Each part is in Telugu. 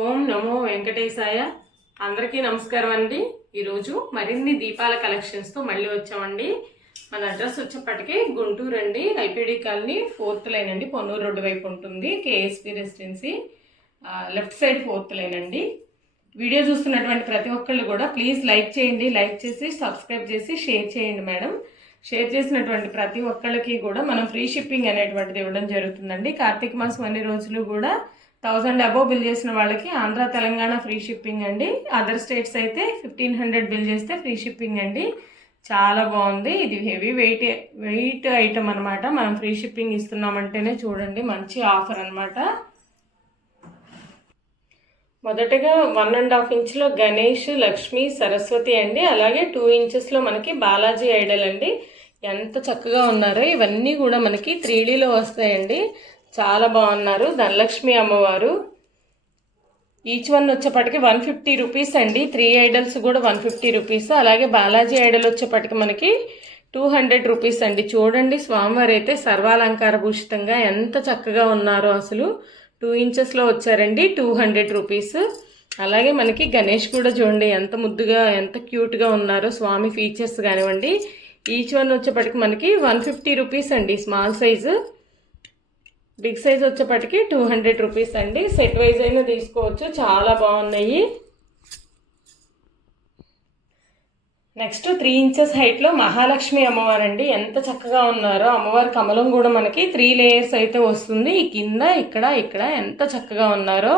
ఓం నమో వెంకటేశాయ. అందరికీ నమస్కారం అండి. ఈరోజు మరిన్ని దీపాల కలెక్షన్స్తో మళ్ళీ వచ్చామండి. మన అడ్రస్ వచ్చేప్పటికి గుంటూరు అండి, ఐపీడీ కాలనీ 4th లైన్ అండి, పొన్నూరు రోడ్డు వైపు ఉంటుంది. KSP residency left side 4th line అండి. వీడియో చూస్తున్నటువంటి ప్రతి ఒక్కళ్ళు కూడా ప్లీజ్ లైక్ చేయండి, లైక్ చేసి సబ్స్క్రైబ్ చేసి షేర్ చేయండి మేడం. షేర్ చేసినటువంటి ప్రతి ఒక్కళ్ళకి కూడా మనం ఫ్రీ షిప్పింగ్ అనేటువంటిది ఇవ్వడం జరుగుతుందండి. కార్తీక మాసం అన్ని రోజులు కూడా 1000 అబోవ్ బిల్ చేసిన వాళ్ళకి ఆంధ్ర తెలంగాణ ఫ్రీ షిప్పింగ్ అండి. అదర్ స్టేట్స్ అయితే 1500 బిల్ చేస్తే ఫ్రీ షిప్పింగ్ అండి. చాలా బాగుంది. ఇది హెవీ వెయిట్ ఐటమ్ అనమాట. మనం ఫ్రీ షిప్పింగ్ ఇస్తున్నామంటేనే చూడండి, మంచి ఆఫర్ అనమాట. మొదటగా 1.5 ఇంచ్లో గణేష్, లక్ష్మి, సరస్వతి అండి. అలాగే 2 ఇంచెస్లో మనకి బాలాజీ ఐడల్ అండి. ఎంత చక్కగా ఉన్నారో. ఇవన్నీ కూడా మనకి 3Dలో వస్తాయండి. చాలా బాగున్నారు. ధనలక్ష్మి అమ్మవారు ఈచ్ వన్ వచ్చేప్పటికి 150 రూపీస్ అండి. 3 ఐడల్స్ కూడా 150 రూపీస్. అలాగే బాలాజీ ఐడల్ వచ్చేప్పటికి మనకి 200 రూపీస్ అండి. చూడండి, స్వామివారు అయితే సర్వాలంకార భూషితంగా ఎంత చక్కగా ఉన్నారో. అసలు 2 ఇంచెస్లో వచ్చారండి, 200 రూపీస్. అలాగే మనకి గణేష్ కూడా చూడండి ఎంత ముద్దుగా, ఎంత క్యూట్గా ఉన్నారో. స్వామి ఫీచర్స్ కానివ్వండి. ఈచ్ వన్ వచ్చేప్పటికి మనకి 150 రూపీస్ అండి. Small size. బిగ్ సైజ్ వచ్చేప్పటికి 200 రూపీస్ అండి. సెట్ వైజ్ అయినా తీసుకోవచ్చు. చాలా బాగున్నాయి. నెక్స్ట్ 3 ఇంచెస్ హైట్లో మహాలక్ష్మి అమ్మవారు అండి. ఎంత చక్కగా ఉన్నారో. అమ్మవారి కమలం కూడా మనకి 3 లేయర్స్ అయితే వస్తుంది. ఈ కింద ఇక్కడ ఎంత చక్కగా ఉన్నారో.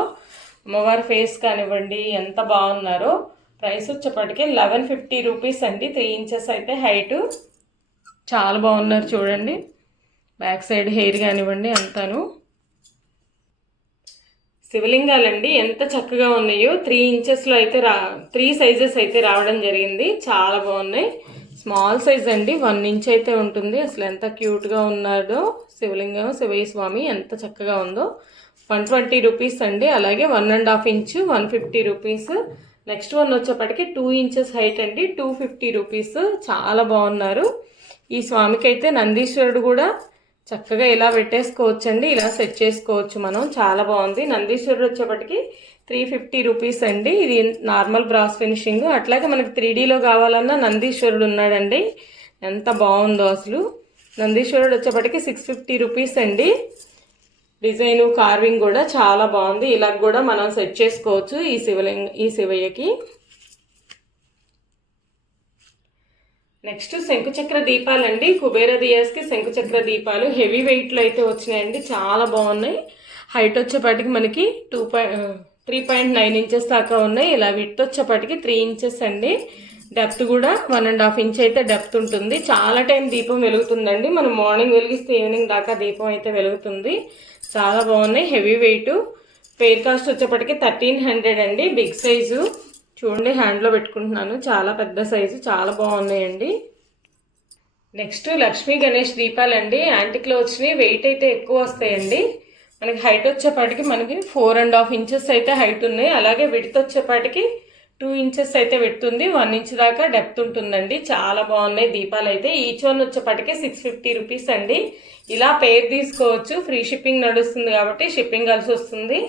అమ్మవారి ఫేస్ కానివ్వండి ఎంత బాగున్నారో. ప్రైస్ వచ్చేప్పటికి 1150 రూపీస్ అండి. 3 ఇంచెస్ అయితే హైటు. చాలా బాగున్నారు చూడండి. బ్యాక్ సైడ్ హెయిర్ కానివ్వండి అంతాను. శివలింగాలండి ఎంత చక్కగా ఉన్నాయో. 3 ఇంచెస్లో అయితే 3 సైజెస్ అయితే రావడం జరిగింది. చాలా బాగున్నాయి. స్మాల్ సైజ్ అండి, 1 ఇంచ్ అయితే ఉంటుంది. అసలు ఎంత క్యూట్గా ఉన్నాడో శివలింగం. శివయ్య స్వామి ఎంత చక్కగా ఉందో. 120 రూపీస్ అండి. అలాగే 1.5 ఇంచ్ 150 రూపీస్. నెక్స్ట్ వన్ వచ్చేప్పటికి 2 ఇంచెస్ హైట్ అండి, 250 రూపీస్. చాలా బాగున్నారు. ఈ స్వామికి అయితే నందీశ్వరుడు కూడా చక్కగా ఇలా పెట్టేసుకోవచ్చండి. ఇలా సెట్ చేసుకోవచ్చు మనం. చాలా బాగుంది. నందీశ్వరుడు వచ్చేప్పటికి 350 రూపీస్ అండి. ఇది నార్మల్ బ్రాస్ ఫినిషింగ్. అట్లాగే మనకి 3Dలో కావాలన్నా నందీశ్వరుడు ఉన్నాడండి. ఎంత బాగుందో అసలు. నందీశ్వరుడు వచ్చేప్పటికి 650 రూపీస్ అండి. డిజైను కార్వింగ్ కూడా చాలా బాగుంది. ఇలా కూడా మనం సెట్ చేసుకోవచ్చు ఈ శివయ్యకి. నెక్స్ట్ శంకుచక్ర దీపాలండి. కుబేర దియాస్కి శంకుచక్ర దీపాలు హెవీ వెయిట్లో అయితే వచ్చినాయండి. చాలా బాగున్నాయి. హైట్ వచ్చేపాటికి మనకి 3.9 ఇంచెస్ దాకా ఉన్నాయి. ఇలా విడ్త్ వచ్చేపాటికి 3 ఇంచెస్ అండి. డెప్త్ కూడా 1.5 ఇంచ్ అయితే డెప్త్ ఉంటుంది. చాలా టైం దీపం వెలుగుతుందండి. మనం మార్నింగ్ వెలిగిస్తే ఈవినింగ్ దాకా దీపం అయితే వెలుగుతుంది. చాలా బాగున్నాయి. Heavy weight. పెయిర్ కాస్ట్ వచ్చేప్పటికి 1300 అండి. Big size. చూడండి, హ్యాండ్లో పెట్టుకుంటున్నాను. చాలా పెద్ద సైజు. చాలా బాగున్నాయండి. నెక్స్ట్ లక్ష్మీ గణేష్ దీపాలండి. యాంటిక్లో వచ్చినాయి. వెయిట్ అయితే ఎక్కువ వస్తాయండి. మనకి హైట్ వచ్చేపాటికి మనకి 4.5 ఇంచెస్ అయితే హైట్ ఉన్నాయి. అలాగే విడ్త్ వచ్చేపాటికి 2 ఇంచెస్ అయితే పెడుతుంది. 1 ఇంచ్ దాకా డెప్త్ ఉంటుందండి. చాలా బాగున్నాయి దీపాలు అయితే. ఈచ్ వన్ వచ్చేపాటికి 650 రూపీస్ అండి. ఇలా పేర్ తీసుకోవచ్చు. ఫ్రీ షిప్పింగ్ నడుస్తుంది కాబట్టి షిప్పింగ్ కలిసి వస్తుంది.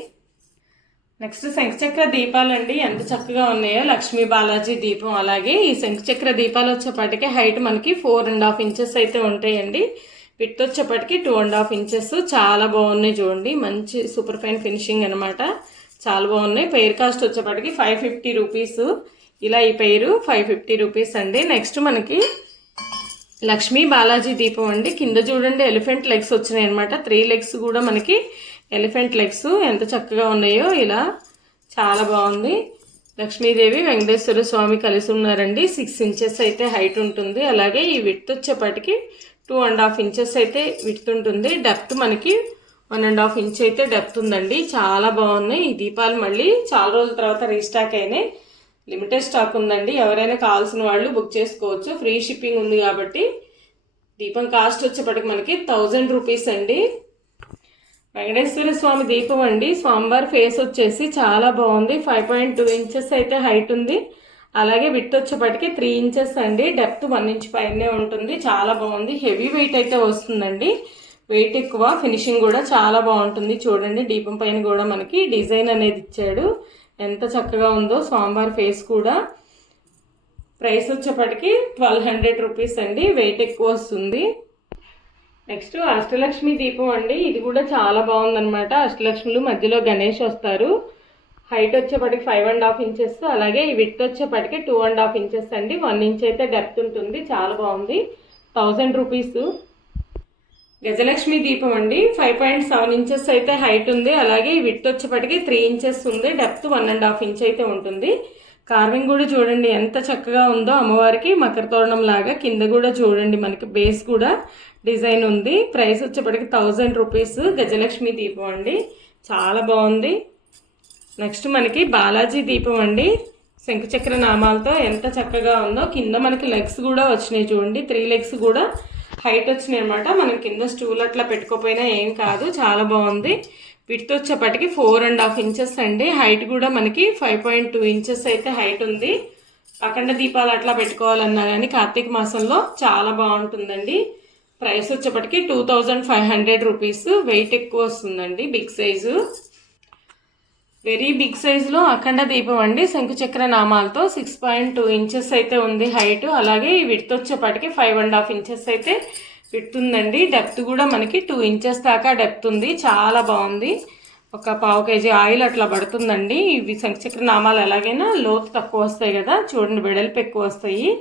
నెక్స్ట్ శంఖచక్ర దీపాలండి. ఎంత చక్కగా ఉన్నాయో. లక్ష్మీ బాలాజీ దీపం. అలాగే ఈ శంఖచక్ర దీపాలు వచ్చేపాటికి హైట్ మనకి 4.5 ఇంచెస్ అయితే ఉంటాయండి. విడ్త్ వచ్చేపాటికి 2.5 ఇంచెస్. చాలా బాగున్నాయి చూడండి. మంచి సూపర్ ఫైన్ ఫినిషింగ్ అనమాట. చాలా బాగున్నాయి. పెయిర్ కాస్ట్ వచ్చేపాటికి 550 రూపీస్. ఇలా ఈ పెయిర్ 550 రూపీస్ అండి. నెక్స్ట్ మనకి లక్ష్మీ బాలాజీ దీపం అండి. కింద చూడండి ఎలిఫెంట్ లెగ్స్ వచ్చినాయి అనమాట. 3 లెగ్స్ కూడా మనకి ఎలిఫెంట్ లెగ్స్ ఎంత చక్కగా ఉన్నాయో. ఇలా చాలా బాగుంది. లక్ష్మీదేవి వెంకటేశ్వర స్వామి కలిసి ఉన్నారండి. 6 ఇంచెస్ అయితే హైట్ ఉంటుంది. అలాగే ఈ విడ్త్ వచ్చేపాటికి 2.5 ఇంచెస్ అయితే విడ్త్ ఉంటుంది. డెప్త్ మనకి 1.5 ఇంచ్ అయితే డెప్త్ ఉందండి. చాలా బాగున్నాయి. ఈ దీపాలు మళ్ళీ చాలా రోజుల తర్వాత రీస్టాక్ అయినాయి. లిమిటెడ్ స్టాక్ ఉందండి. ఎవరైనా కావాల్సిన వాళ్ళు బుక్ చేసుకోవచ్చు. ఫ్రీ షిప్పింగ్ ఉంది కాబట్టి. దీపం కాస్ట్ వచ్చేప్పటికి మనకి 1000 రూపీస్ అండి. వెంకటేశ్వర స్వామి దీపం అండి. స్వామివారి ఫేస్ వచ్చేసి చాలా బాగుంది. 5.2 ఇంచెస్ అయితే హైట్ ఉంది. అలాగే విడ్త్ వచ్చేప్పటికి 3 ఇంచెస్ అండి. డెప్త్ 1 ఇంచ్ పైనే ఉంటుంది. చాలా బాగుంది. హెవీ వెయిట్ అయితే వస్తుందండి. వెయిట్ ఎక్కువ, ఫినిషింగ్ కూడా చాలా బాగుంటుంది. చూడండి దీపం పైన కూడా మనకి డిజైన్ అనేది ఇచ్చాడు, ఎంత చక్కగా ఉందో. స్వామివారి ఫేస్ కూడా. ప్రైస్ వచ్చేప్పటికి 1200 రూపీస్ అండి, వెయిట్ ఎక్కువ వస్తుంది. నెక్స్ట్ అష్టలక్ష్మి దీపం అండి, ఇది కూడా చాలా బాగుందనమాట. అష్టలక్ష్ములు మధ్యలో గణేష్ వస్తారు. హైట్ వచ్చేప్పటికి 5.5 ఇంచెస్, అలాగే ఈ విడ్త్ వచ్చేప్పటికి 2.5 ఇంచెస్ అండి. 1 ఇంచ్ అయితే డెప్త్ ఉంటుంది, చాలా బాగుంది. 1000 రూపీస్. గజలక్ష్మి దీపం అండి, 5.7 ఇంచెస్ అయితే హైట్ ఉంది, అలాగే ఈ విడ్త్ వచ్చేప్పటికి 3 ఇంచెస్ ఉంది, డెప్త్ 1.5 ఇంచ్ అయితే ఉంటుంది. కార్వింగ్ కూడా చూడండి ఎంత చక్కగా ఉందో, అమ్మవారికి మకర తోరణం లాగా. కింద కూడా చూడండి మనకి బేస్ కూడా డిజైన్ ఉంది. ప్రైస్ వచ్చేప్పటికి 1000 రూపీస్. గజలక్ష్మి దీపం అండి, చాలా బాగుంది. నెక్స్ట్ మనకి బాలాజీ దీపం అండి, శంకుచక్ర నామాలతో ఎంత చక్కగా ఉందో. కింద మనకి లెగ్స్ కూడా వచ్చినాయి చూడండి, 3 లెగ్స్ కూడా హైట్ వచ్చినాయి అనమాట. మనం కింద స్టూల్ అట్లా పెట్టుకోపోయినా ఏం కాదు, చాలా బాగుంది. విడ్త్ వచ్చేప్పటికి 4.5 ఇంచెస్ అండి, హైట్ కూడా మనకి 5.2 ఇంచెస్ అయితే హైట్ ఉంది. అఖండ దీపాలు అట్లా పెట్టుకోవాలన్నా కానీ కార్తీక మాసంలో చాలా బాగుంటుందండి. ప్రైస్ వచ్చేప్పటికి 2500 రూపీస్. వెయిట్ ఎక్కువ వస్తుందండి, బిగ్ సైజు. వెరీ బిగ్ సైజులో అఖండ దీపం అండి, శంకుచక్ర నామాలతో 6.2 ఇంచెస్ అయితే ఉంది హైట్. అలాగే ఈ విడ్త్ వచ్చేప్పటికి 5.5 ఇంచెస్ అయితే విడ్త్ ఉందండి. డెప్త్ కూడా మనకి 2 ఇంచెస్ దాకా డెప్త్ ఉంది, చాలా బాగుంది. ఒక 1/2 kg ఆయిల్ అట్లా పడుతుందండి. ఇవి శంకుచక్ర నామాలు ఎలాగైనా లోతు తక్కువ వస్తాయి కదా, చూడండి వెడల్పు ఎక్కువ వస్తాయి.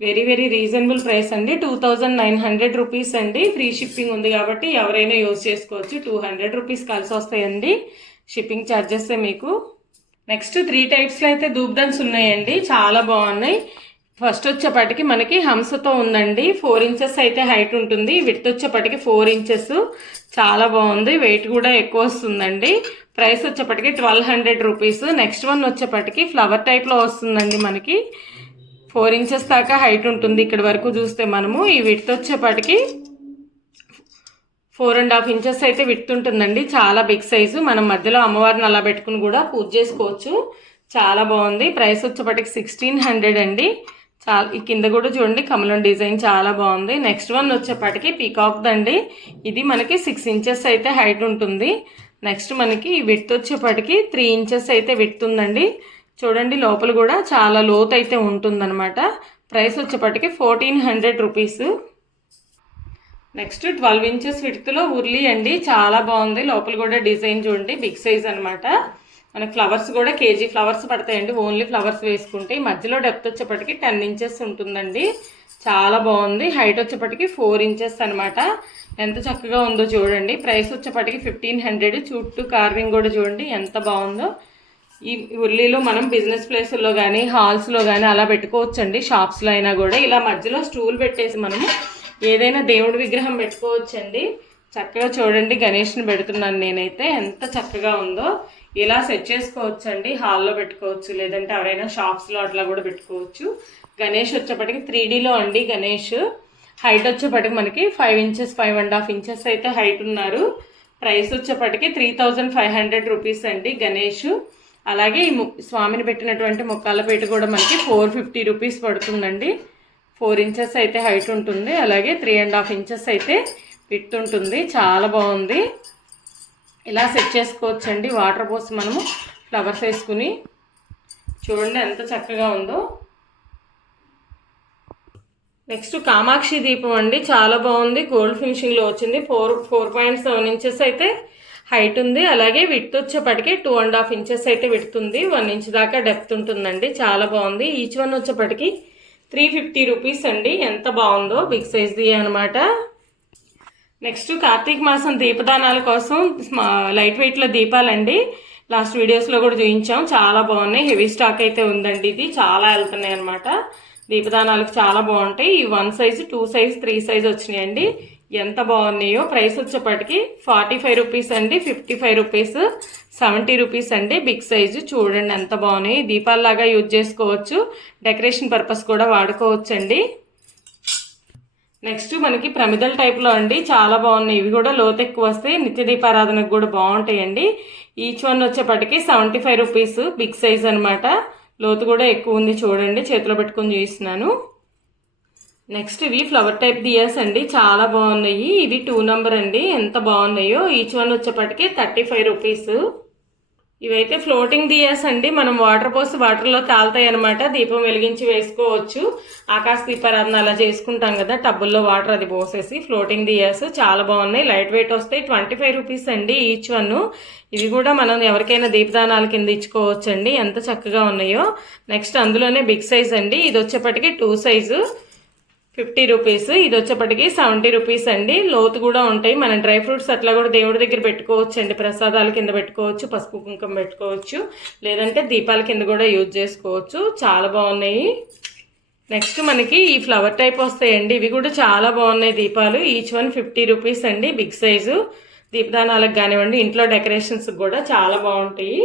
వెరీ వెరీ రీజనబుల్ ప్రైస్ అండి, 2900 రూపీస్ అండి. ఫ్రీ షిప్పింగ్ ఉంది కాబట్టి ఎవరైనా యూజ్ చేసుకోవచ్చు. 200 రూపీస్ కలిసి వస్తాయండి షిప్పింగ్ ఛార్జెస్ మీకు. నెక్స్ట్ 3 టైప్స్లో అయితే ధూప్దన్స్ ఉన్నాయండి, చాలా బాగున్నాయి. ఫస్ట్ వచ్చేప్పటికి మనకి హంసతో ఉందండి, 4 ఇంచెస్ అయితే హైట్ ఉంటుంది. విడ్త్ వచ్చేప్పటికి 4 ఇంచెస్, చాలా బాగుంది. వెయిట్ కూడా ఎక్కువ వస్తుందండి. ప్రైస్ వచ్చేప్పటికి 1200 రూపీస్. నెక్స్ట్ వన్ వచ్చేప్పటికి ఫ్లవర్ టైప్లో వస్తుందండి, మనకి 4 ఇంచెస్ దాకా హైట్ ఉంటుంది. ఇక్కడ వరకు చూస్తే మనము ఈ విడ్త్ వచ్చేప్పటికి 4.5 ఇంచెస్ అయితే విడ్త్ ఉంటుందండి, చాలా బిగ్ సైజు. మనం మధ్యలో అమ్మవారిని అలా పెట్టుకుని కూడా పూజ చేసుకోవచ్చు, చాలా బాగుంది. ప్రైస్ వచ్చేప్పటికి 1600 అండి. చాలా ఈ కింద కూడా చూడండి కమలం డిజైన్ చాలా బాగుంది. నెక్స్ట్ వన్ వచ్చేప్పటికి పీకాక్ దండి, ఇది మనకి 6 ఇంచెస్ అయితే హైట్ ఉంటుంది. నెక్స్ట్ మనకి విడ్త్ వచ్చేప్పటికి 3 ఇంచెస్ అయితే విడ్త్ ఉందండి. చూడండి లోపల కూడా చాలా లోతు అయితే ఉంటుందన్నమాట. ప్రైస్ వచ్చేప్పటికి 1400 రూపీస్. నెక్స్ట్ 12 ఇంచెస్ విడ్త్లో ఉర్లీ అండి, చాలా బాగుంది. లోపల కూడా డిజైన్ చూడండి, బిగ్ సైజ్ అనమాట. మనకి ఫ్లవర్స్ కూడా కేజీ ఫ్లవర్స్ పడతాయండి, ఓన్లీ ఫ్లవర్స్ వేసుకుంటే. మధ్యలో డెప్త్ వచ్చేప్పటికి 10 ఇంచెస్ ఉంటుందండి, చాలా బాగుంది. హైట్ వచ్చేప్పటికి 4 ఇంచెస్ అనమాట. ఎంత చక్కగా ఉందో చూడండి. ప్రైస్ వచ్చేప్పటికి 1500. చుట్టూ కార్వింగ్ కూడా చూడండి ఎంత బాగుందో. ఈ ఉర్లీలో మనం బిజినెస్ ప్లేసుల్లో కానీ హాల్స్లో కానీ అలా పెట్టుకోవచ్చండి, షాప్స్లో అయినా కూడా. ఇలా మధ్యలో స్టూల్ పెట్టేసి మనము ఏదైనా దేవుడి విగ్రహం పెట్టుకోవచ్చండి. చక్కగా చూడండి గణేష్ని పెడుతున్నాను నేనైతే, ఎంత చక్కగా ఉందో. ఇలా సెట్ చేసుకోవచ్చండి, హాల్లో పెట్టుకోవచ్చు, లేదంటే ఎవరైనా షాప్స్లో అట్లా కూడా పెట్టుకోవచ్చు. గణేష్ వచ్చేప్పటికి 3Dలో అండి గణేష్. హైట్ వచ్చేప్పటికి మనకి 5 ఇంచెస్ 5.5 ఇంచెస్ అయితే హైట్ ఉన్నారు. ప్రైస్ వచ్చేప్పటికి 3500 రూపీస్ అండి గణేష్. అలాగే ఈ స్వామిని పెట్టినటువంటి ముక్కాలపేట కూడా మనకి 450 రూపీస్ పడుతుందండి. 4 ఇంచెస్ అయితే హైట్ ఉంటుంది, అలాగే 3.5 ఇంచెస్ అయితే విడ్త్ ఉంటుంది, చాలా బాగుంది. ఇలా సెట్ చేసుకోవచ్చండి. వాటర్ పోసి మనము ఫ్లవర్స్ వేసుకుని చూడండి ఎంత చక్కగా ఉందో. నెక్స్ట్ కామాక్షి దీపం అండి, చాలా బాగుంది. గోల్డ్ ఫినిషింగ్లో వచ్చింది. 4.7 ఇంచెస్ అయితే హైట్ ఉంది, అలాగే విడ్త్ వచ్చేప్పటికి 2.5 ఇంచెస్ అయితే విడ్త్ ఉంది. 1 ఇంచ్ దాకా డెప్త్ ఉంటుందండి, చాలా బాగుంది. ఈచ్ వన్ వచ్చేప్పటికి 350 రూపీస్ అండి, ఎంత బాగుందో. బిగ్ సైజ్ది అనమాట. నెక్స్ట్ కార్తీక మాసం దీపదానాల కోసం లైట్ వెయిట్లో దీపాలండి. లాస్ట్ వీడియోస్లో కూడా చూపించాం, చాలా బాగున్నాయి. హెవీ స్టాక్ అయితే ఉందండి, ఇది చాలా వెళ్తున్నాయి అనమాట. దీపదానాలకు చాలా బాగుంటాయి. ఈ 1 సైజ్ 2 సైజ్ 3 సైజ్ వచ్చినాయండి, ఎంత బాగున్నాయో. ప్రైస్ వచ్చేప్పటికి 45 రూపీస్ అండి, 55 రూపీస్, 70 రూపీస్ అండి. బిగ్ సైజు చూడండి ఎంత బాగున్నాయి. దీపాల్లాగా యూజ్ చేసుకోవచ్చు, డెకరేషన్ పర్పస్ కూడా వాడుకోవచ్చు అండి. నెక్స్ట్ మనకి ప్రమిదల టైప్లో అండి, చాలా బాగున్నాయి. ఇవి కూడా లోతు ఎక్కువ వస్తాయి, నిత్య దీపారాధనకు కూడా బాగుంటాయండి. ఈచ్ వన్ వచ్చేప్పటికి 75 రూపీస్. బిగ్ సైజ్ అనమాట, లోతు కూడా ఎక్కువ ఉంది. చూడండి చేతిలో పెట్టుకొని చూపిస్తున్నాను. నెక్స్ట్ ఇవి ఫ్లవర్ టైప్ దియాస్ అండి, చాలా బాగున్నాయి. ఇవి 2 నెంబర్ అండి, ఎంత బాగున్నాయో. ఈచ్ వన్ వచ్చేప్పటికి 35 రూపీస్. ఇవైతే ఫ్లోటింగ్ దియాస్ అండి, మనం వాటర్ పోసి వాటర్లో తాలుతాయి అనమాట. దీపం వెలిగించి వేసుకోవచ్చు. ఆకాశ దీపారాధన అలా చేసుకుంటాం కదా, టబ్బుల్లో వాటర్ అది పోసేసి. ఫ్లోటింగ్ దియాస్ చాలా బాగున్నాయి, లైట్ వెయిట్ వస్తాయి. 25 రూపీస్ అండి ఈచ్ వన్. ఇవి కూడా మనం ఎవరికైనా దీపదానాల కింద ఇచ్చుకోవచ్చండి, ఎంత చక్కగా ఉన్నాయో. నెక్స్ట్ అందులోనే బిగ్ సైజ్ అండి, ఇది వచ్చేప్పటికి 2 సైజు 50 రూపీస్. ఇది వచ్చేప్పటికి 70 రూపీస్ అండి. లోతు కూడా ఉంటాయి. మనం డ్రై ఫ్రూట్స్ అట్లా కూడా దేవుడి దగ్గర పెట్టుకోవచ్చు అండి, ప్రసాదాల కింద పెట్టుకోవచ్చు, పసుపు కుంకుమ పెట్టుకోవచ్చు, లేదంటే దీపాల కింద కూడా యూజ్ చేసుకోవచ్చు. చాలా బాగున్నాయి. నెక్స్ట్ మనకి ఈ ఫ్లవర్ టైప్ వస్తాయండి, ఇవి కూడా చాలా బాగున్నాయి దీపాలు. ఈచ్ వన్ 50 రూపీస్ అండి, బిగ్ సైజు. దీపదానాలకు కానివ్వండి, ఇంట్లో డెకరేషన్స్ కూడా చాలా బాగుంటాయి.